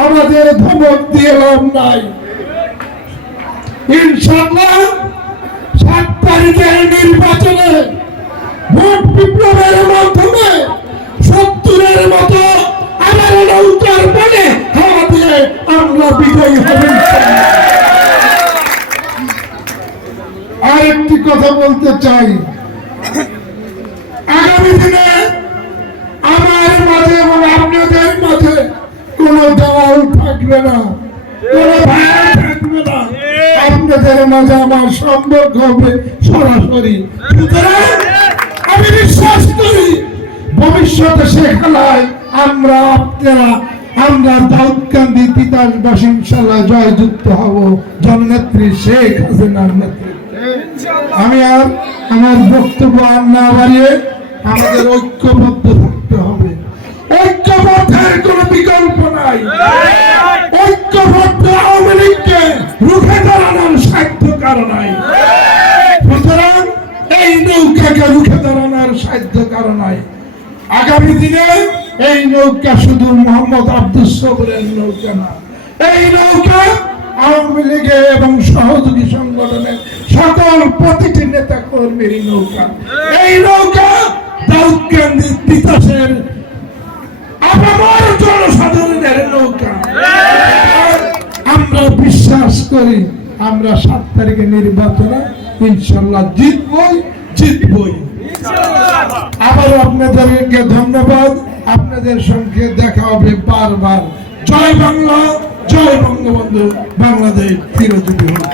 আমাদের ধমক দিয়ে লাভ নাই ইনশাল্লাহ সাত তারিখের নির্বাচনে ভোট বিপ্লবের মাধ্যমে আরেকটি কথা বলতে চাই। আগামী দিনে আমার মাঝে এবং আপনাদের মাঝে কোনো দালাল থাকবে না আপনাদের মাঝে আমার সম্পর্ক হবে সরাসরি। আমি বিশ্বাস করি, ভবিষ্যতে সে আমরা আপনারা, আমরা তিতাস বাসী ইনশাল্লাহ জয়যুক্ত হব। জননেত্রী শেখ হাসিনার আমি আর আমার বক্তব্য আর না বাড়িয়ে আমাদের ঐক্যবদ্ধ থাকতে হবে। ঐক্যবদ্ধের কোনো বিকল্প নাই। ঐক্যবদ্ধ আওয়ামী লীগকে রুখে দাঁড়ানোর সাধ্য কারও নাই। সুতরাং এই নৌকাকে রুখে দাঁড়ানোর সাধ্য কারও নাই। আগামী দিনে এই নৌকা শুধু মোহাম্মদ আব্দুল সবরের নৌকা না। এই নৌকা আওয়ামী লীগের এবং সহযোগী সংগঠনের সকল প্রতিটি নেতা কর্মীর নৌকা। এই নৌকা দাউদ গান্ধী আপামর জনসাধারণের নৌকা। আমরা বিশ্বাস করি, আমরা সাত তারিখে নির্বাচনে ইনশাল্লাহ জিতবই জিতবই। আবার আপনাদেরকে ধন্যবাদ। আপনাদের সঙ্গে দেখা হবে বারবার। জয় বাংলা, জয় বঙ্গবন্ধু, বাংলাদেশ চিরজীবী হোক